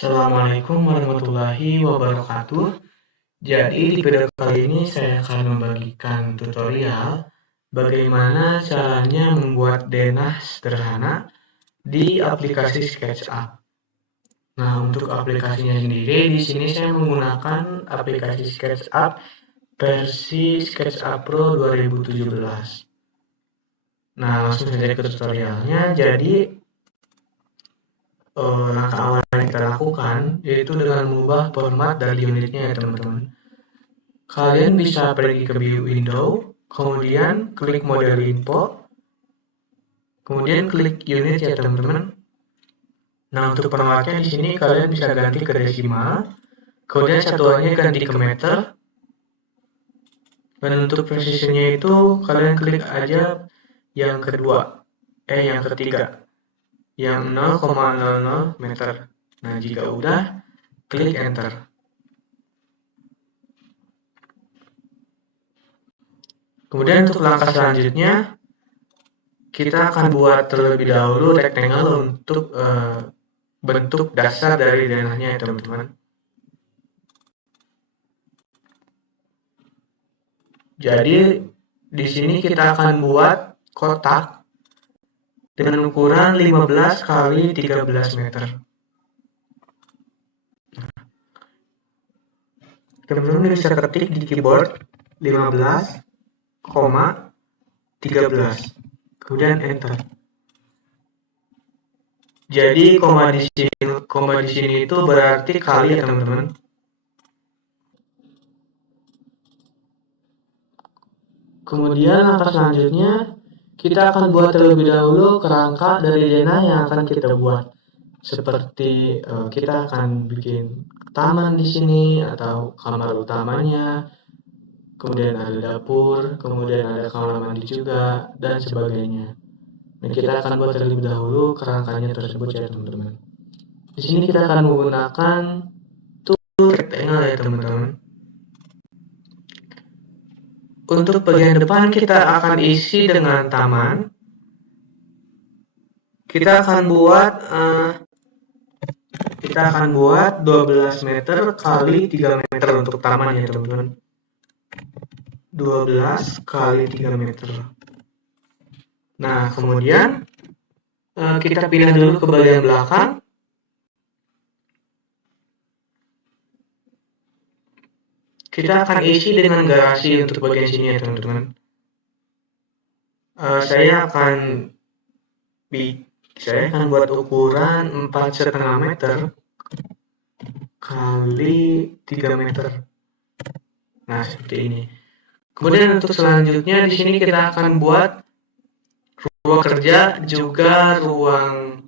Assalamualaikum warahmatullahi wabarakatuh. Jadi di video kali ini saya akan membagikan tutorial bagaimana caranya membuat denah sederhana di aplikasi SketchUp. Nah, untuk aplikasinya sendiri di sini saya menggunakan aplikasi SketchUp versi SketchUp Pro 2017. Nah, langsung saja ke tutorialnya. Jadi langkah awal yang kita lakukan yaitu dengan mengubah format dari unitnya ya teman-teman. Kalian bisa pergi ke view window, kemudian klik model info, kemudian klik unit ya teman-teman. Nah, untuk formatnya di sini kalian bisa ganti ke desimal, kemudian satuannya ganti ke meter, dan untuk precisionnya itu kalian klik aja yang ketiga, yang 0,00 meter. Nah, jika udah, klik enter. Kemudian untuk langkah selanjutnya, kita akan buat terlebih dahulu rectangle untuk bentuk dasar dari denahnya ya teman-teman. Jadi di sini kita akan buat kotak dengan ukuran 15 kali 13 meter. Teman-teman bisa ketik di keyboard 15,13, kemudian enter. Jadi koma di sini itu berarti kali ya teman-teman. Kemudian langkah selanjutnya kita akan buat terlebih dahulu kerangka dari denah yang akan kita buat. Seperti kita akan bikin taman di sini atau kamar utamanya, kemudian ada dapur, kemudian ada kamar mandi juga dan sebagainya. Nah, kita akan buat terlebih dahulu kerangkanya tersebut ya teman-teman. Di sini kita akan menggunakan tool rectangle ya teman-teman. Untuk bagian depan kita akan isi dengan taman. Kita akan buat 12 meter kali 3 meter untuk tamannya teman-teman. 12 kali 3 meter. Nah, kemudian kita pindah dulu ke bagian belakang. Kita akan isi dengan garasi untuk bagian sini ya teman-teman. Saya akan buat ukuran 4,5 meter kali 3 meter. Nah, seperti ini. Kemudian untuk selanjutnya di sini kita akan buat ruang kerja juga ruang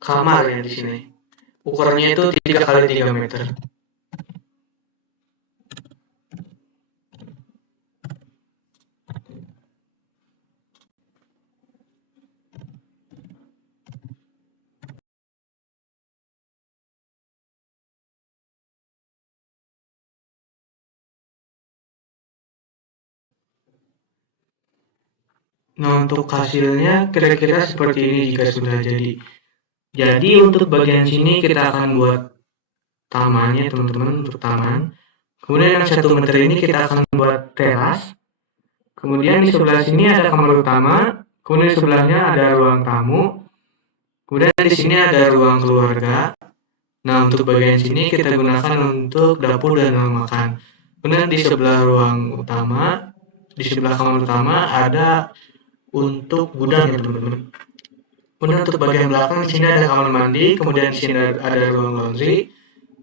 kamar ya di sini. Ukurannya itu 3 kali 3 meter. Nah, untuk hasilnya kira-kira seperti ini jika sudah jadi. Jadi untuk bagian sini kita akan buat tamannya teman-teman, untuk taman. Kemudian yang 1 meter ini kita akan buat teras. Kemudian di sebelah sini ada kamar utama. Kemudian di sebelahnya ada ruang tamu. Kemudian di sini ada ruang keluarga. Nah, untuk bagian sini kita gunakan untuk dapur dan ruang makan. Kemudian di sebelah ruang utama, di sebelah kamar utama ada untuk gudang ya teman-teman. Kemudian untuk bagian belakang di sini ada kamar mandi, kemudian di sini ada ruang laundry.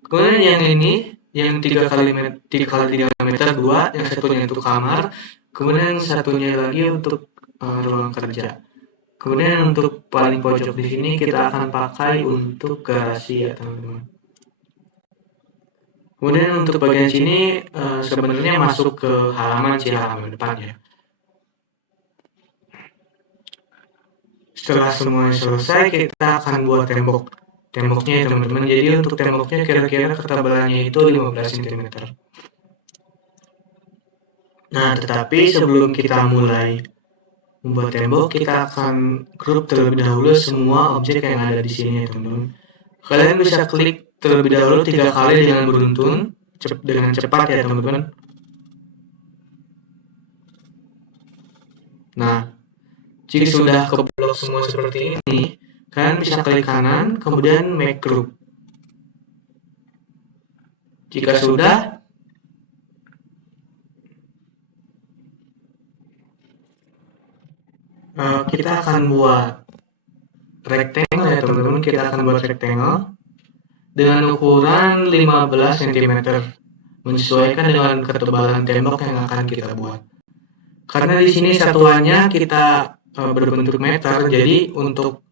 Kemudian yang ini yang 3 kali 3 meter 2, yang satunya untuk kamar, kemudian yang satunya lagi untuk ruang kerja. Kemudian untuk paling pojok di sini kita akan pakai untuk garasi ya teman-teman. Kemudian untuk bagian sini sebenarnya masuk ke halaman depan ya. Setelah semuanya selesai, kita akan buat temboknya ya teman-teman. Jadi untuk temboknya kira-kira ketebalannya itu 15 cm. Nah, tetapi sebelum kita mulai membuat tembok, kita akan grup terlebih dahulu semua objek yang ada di sini ya teman-teman. kalian bisa klik terlebih dahulu 3 kali dengan beruntun, dengan cepat ya teman-teman. Nah, jika sudah keblok semua seperti ini, kalian bisa klik kanan, kemudian make group. Jika sudah, kita akan buat rectangle ya teman-teman. Kita akan buat rectangle dengan ukuran 15 cm, menyesuaikan dengan ketebalan tembok yang akan kita buat. Karena di sini satuannya kita berbentuk meter, jadi untuk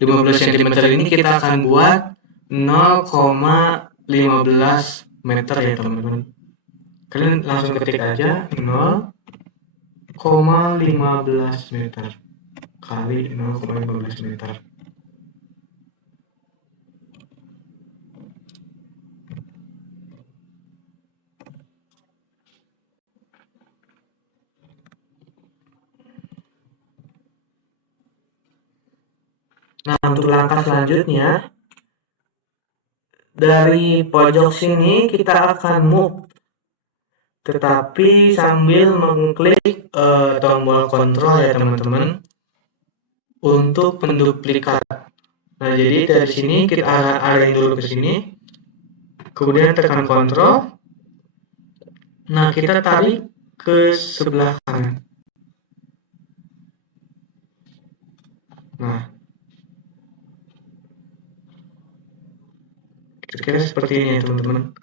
15 cm ini kita akan buat 0,15 meter ya teman-teman. Kalian langsung ketik aja 0,15 meter kali 0,15 meter. Nah, untuk langkah selanjutnya, dari pojok sini kita akan move, tetapi sambil mengklik tombol kontrol ya teman-teman untuk penduplikat. Nah, jadi dari sini kita arahin dulu ke sini, kemudian tekan kontrol. Nah, kita tarik ke sebelah kanan. Nah, kira-kira seperti ini ya teman-teman.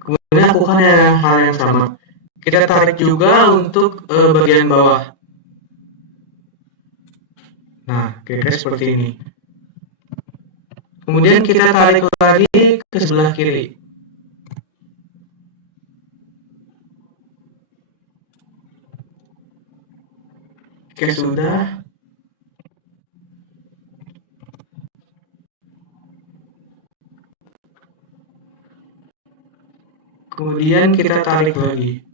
Kemudian lakukan hal yang sama. Kita tarik juga untuk bagian bawah. Nah, kira-kira seperti ini. Kemudian kita tarik lagi ke sebelah kiri. Oke, sudah. Kemudian kita tarik lagi.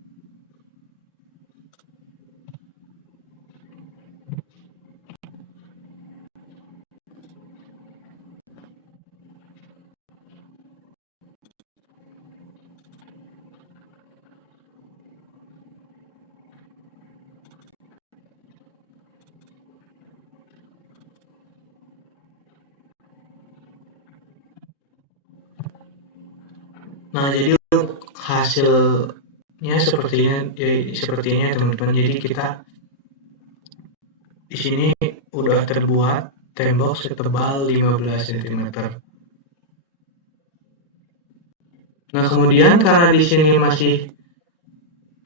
Nah, jadi untuk hasilnya sepertinya teman-teman. Jadi kita di sini udah terbuat tembok setebal 15 cm. Nah, kemudian karena di sini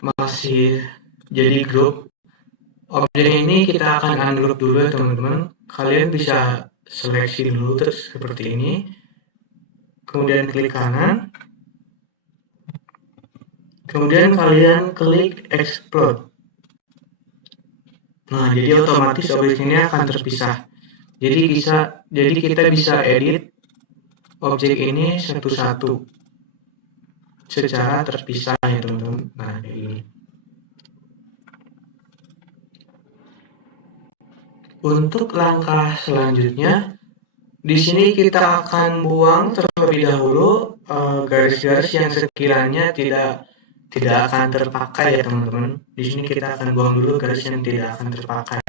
masih jadi grup, objek ini kita akan ungroup dulu ya teman-teman. Kalian bisa seleksi dulu terus seperti ini. Kemudian klik kanan. Kemudian kalian klik explode. Nah, jadi otomatis objek ini akan terpisah. Jadi kita bisa edit objek ini satu-satu secara terpisah ya teman-teman. Nah, kayak gini. Untuk langkah selanjutnya, di sini kita akan buang terlebih dahulu garis-garis yang sekiranya tidak akan terpakai ya teman-teman. Di sini kita akan buang dulu garis yang tidak akan terpakai.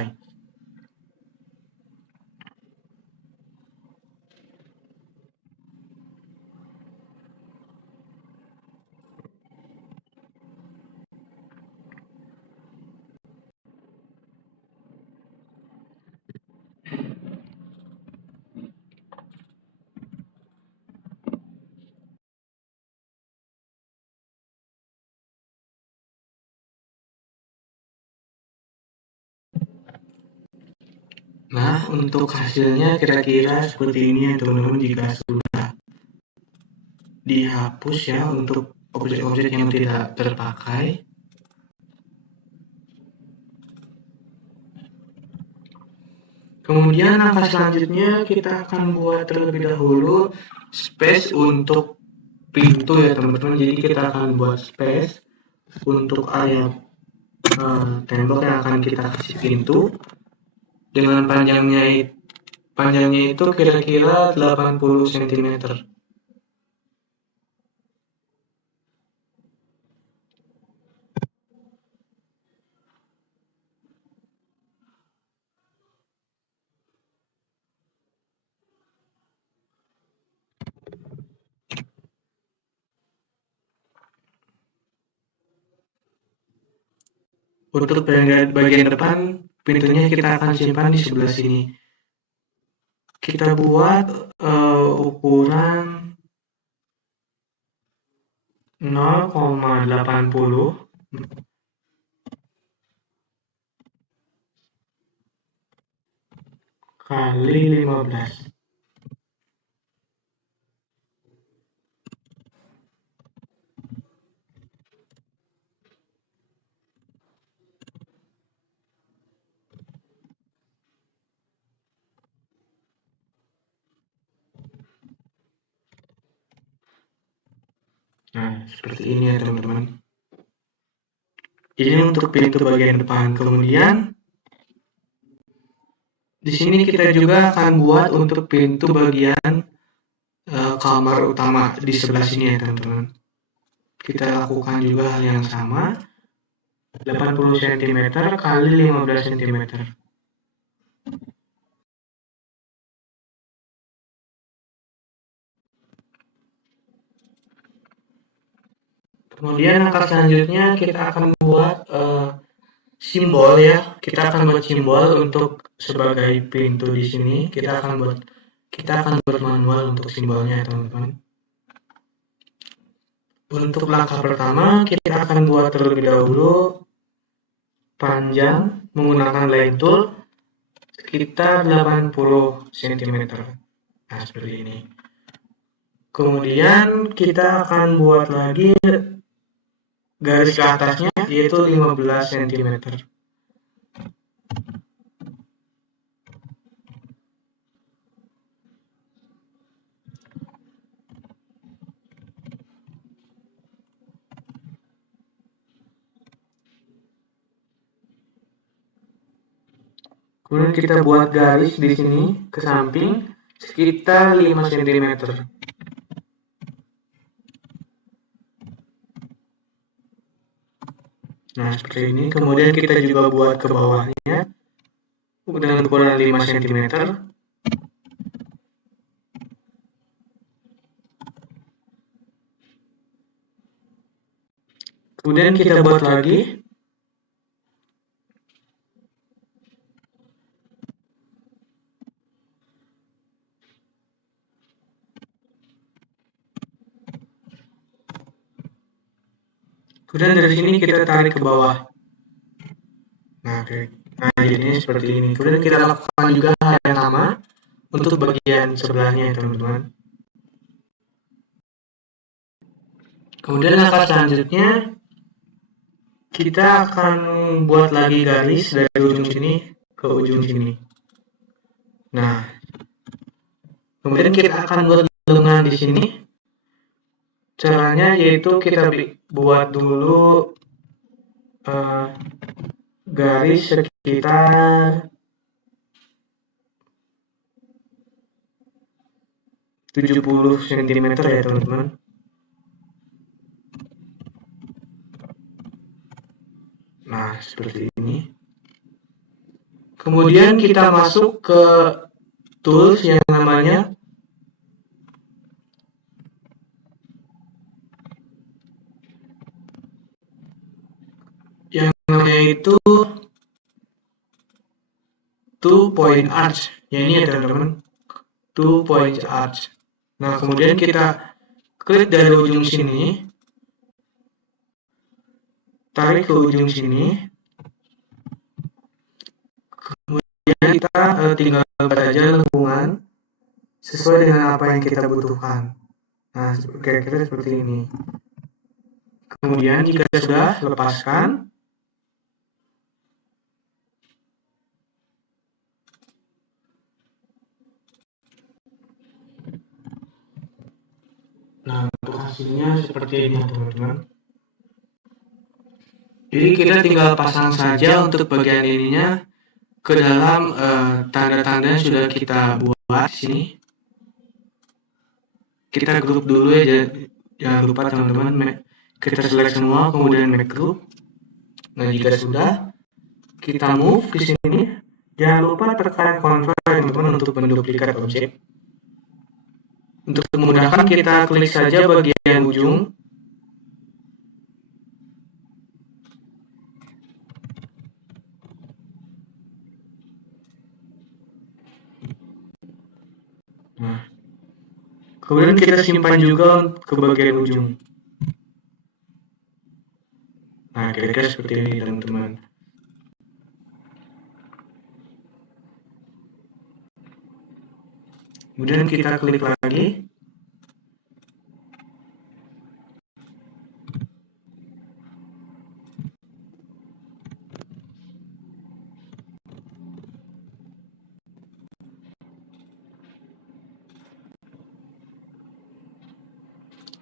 Nah, untuk hasilnya kira-kira seperti ini ya teman-teman jika sudah dihapus ya untuk objek-objek yang tidak terpakai. Kemudian langkah selanjutnya kita akan buat terlebih dahulu space untuk pintu ya teman-teman. Jadi kita akan buat space untuk area tembok yang akan kita kasih pintu dengan panjangnya Panjangnya itu kira-kira 80 cm. Untuk bagian depan, pintunya kita akan simpan di sebelah sini. Kita buat ukuran 0,80 kali 15. Nah, seperti ini ya teman-teman. Ini untuk pintu bagian depan. Kemudian di sini kita juga akan buat untuk pintu bagian kamar utama di sebelah sini ya teman-teman. Kita lakukan juga hal yang sama, 80 cm kali 15 cm. Kemudian langkah selanjutnya kita akan buat simbol ya. Kita akan buat simbol untuk sebagai pintu di sini. Kita akan buat manual untuk simbolnya ya teman-teman. Untuk langkah pertama kita akan buat terlebih dahulu panjang menggunakan line tool sekitar 80 cm. Nah, seperti ini. Kemudian kita akan buat lagi garis ke atasnya yaitu 15 cm. Kemudian kita buat garis di sini ke samping sekitar 5 cm. Nah, seperti ini. Kemudian kita juga buat ke bawahnya dengan ukuran 5 cm. Kemudian kita buat lagi kemudian dari sini kita tarik ke bawah. Nah, jadinya seperti ini. Kemudian kita lakukan juga hal yang sama untuk bagian sebelahnya ya teman-teman. Kemudian langkah selanjutnya kita akan buat lagi garis dari ujung sini ke ujung sini. Nah, kemudian kita akan buat lengan di sini. Caranya yaitu kita buat dulu garis sekitar 70 cm ya teman-teman. Nah, seperti ini. Kemudian kita masuk ke tools yang namanya itu 2-point arch. Ya, ini ya teman-teman, 2-point arch. Nah, kemudian kita klik dari ujung sini, tarik ke ujung sini, kemudian kita tinggal buat saja lengkungan sesuai dengan apa yang kita butuhkan. Nah, kira-kira seperti ini. Kemudian jika sudah, lepaskan. Nah, untuk hasilnya seperti ini teman-teman. Jadi kita tinggal pasang saja untuk bagian ininya. ke dalam tanda-tanda yang sudah kita buat di sini. Kita grup dulu ya, jangan lupa teman-teman, kita select semua, kemudian make group. Nah, jika sudah, kita move di sini. Jangan lupa tekan Ctrl teman-teman untuk menduplikat objek. Untuk memudahkan kita klik saja bagian ujung. Nah, kemudian kita simpan juga ke bagian ujung. Nah, kira-kira seperti ini teman-teman. Kemudian kita klik lagi.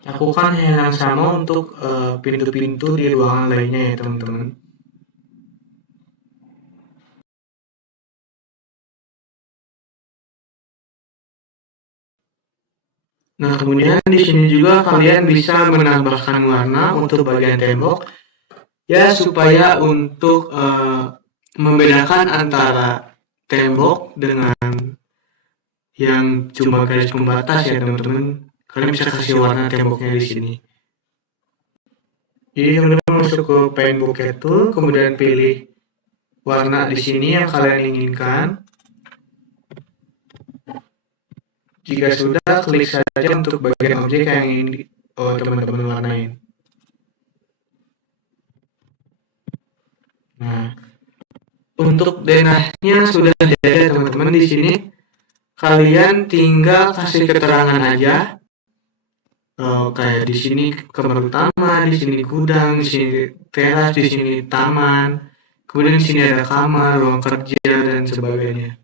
Lakukan hal yang sama untuk pintu-pintu di ruangan lainnya ya teman-teman. Nah, kemudian di sini juga kalian bisa menambahkan warna untuk bagian tembok ya, supaya untuk membedakan antara tembok dengan yang cuma garis pembatas ya teman-teman. Kalian bisa kasih warna temboknya di sini. Jadi teman-teman masuk ke Paint Bucket Tool, kemudian pilih warna di sini yang kalian inginkan. Jika sudah, klik saja untuk bagian objek yang ingin teman-teman warnain. Nah, untuk denahnya sudah ada teman-teman di sini. Kalian tinggal kasih keterangan aja. Kayak di sini kamar utama, di sini gudang, di sini teras, di sini taman. Kemudian di sini ada kamar, ruang kerja dan sebagainya.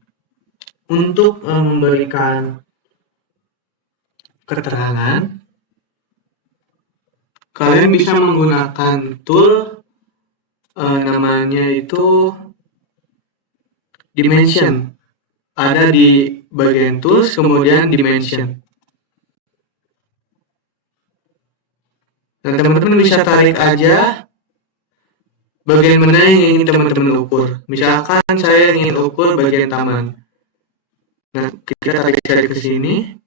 Untuk memberikan keterangan, kalian bisa menggunakan tool namanya itu dimension. Ada di bagian tools, kemudian dimension. Dan teman-teman bisa tarik aja bagian mana yang ingin teman-teman ukur. Misalkan saya ingin ukur bagian taman. Nah, kita tarik saja ke sini.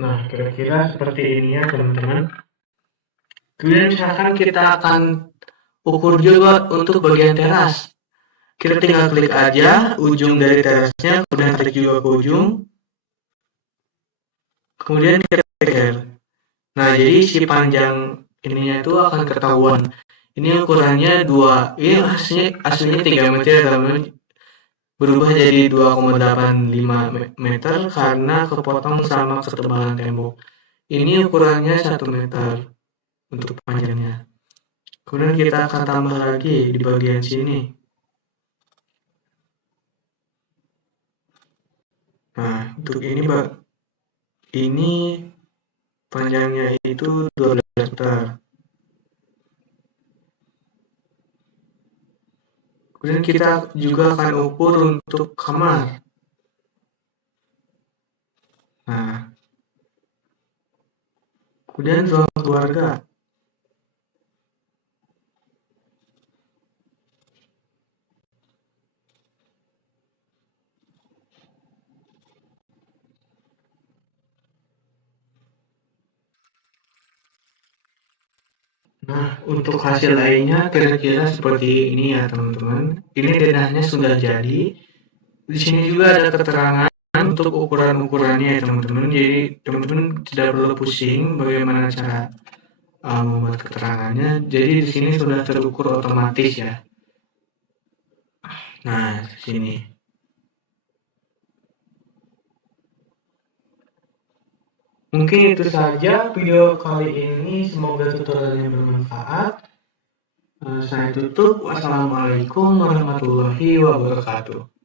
Nah, kira-kira seperti ini ya teman-teman. Kemudian misalkan kita akan ukur juga untuk bagian teras. Kita tinggal klik aja ujung dari terasnya, kemudian klik juga ke ujung. Kemudian kita geser. Nah, jadi si panjang ininya itu akan ketahuan. Ini ukurannya 2, ini aslinya 3 meter teman-teman. Berubah jadi 2,85 meter karena kepotong sama ketebalan tembok. Ini ukurannya 1 meter untuk panjangnya. Kemudian kita akan tambah lagi di bagian sini. Nah, untuk ini panjangnya itu 12 meter. Kemudian kita juga akan ukur untuk kamar. Nah, kemudian ruang keluarga. Nah, untuk hasil lainnya kira-kira seperti ini ya teman-teman. Ini denahnya sudah jadi. Di sini juga ada keterangan untuk ukuran-ukurannya ya teman-teman. Jadi teman-teman tidak perlu pusing bagaimana cara membuat keterangannya. Jadi di sini sudah terukur otomatis ya. Nah, di sini. Mungkin itu saja video kali ini. Semoga tutorialnya bermanfaat. Saya tutup. Wassalamualaikum warahmatullahi wabarakatuh.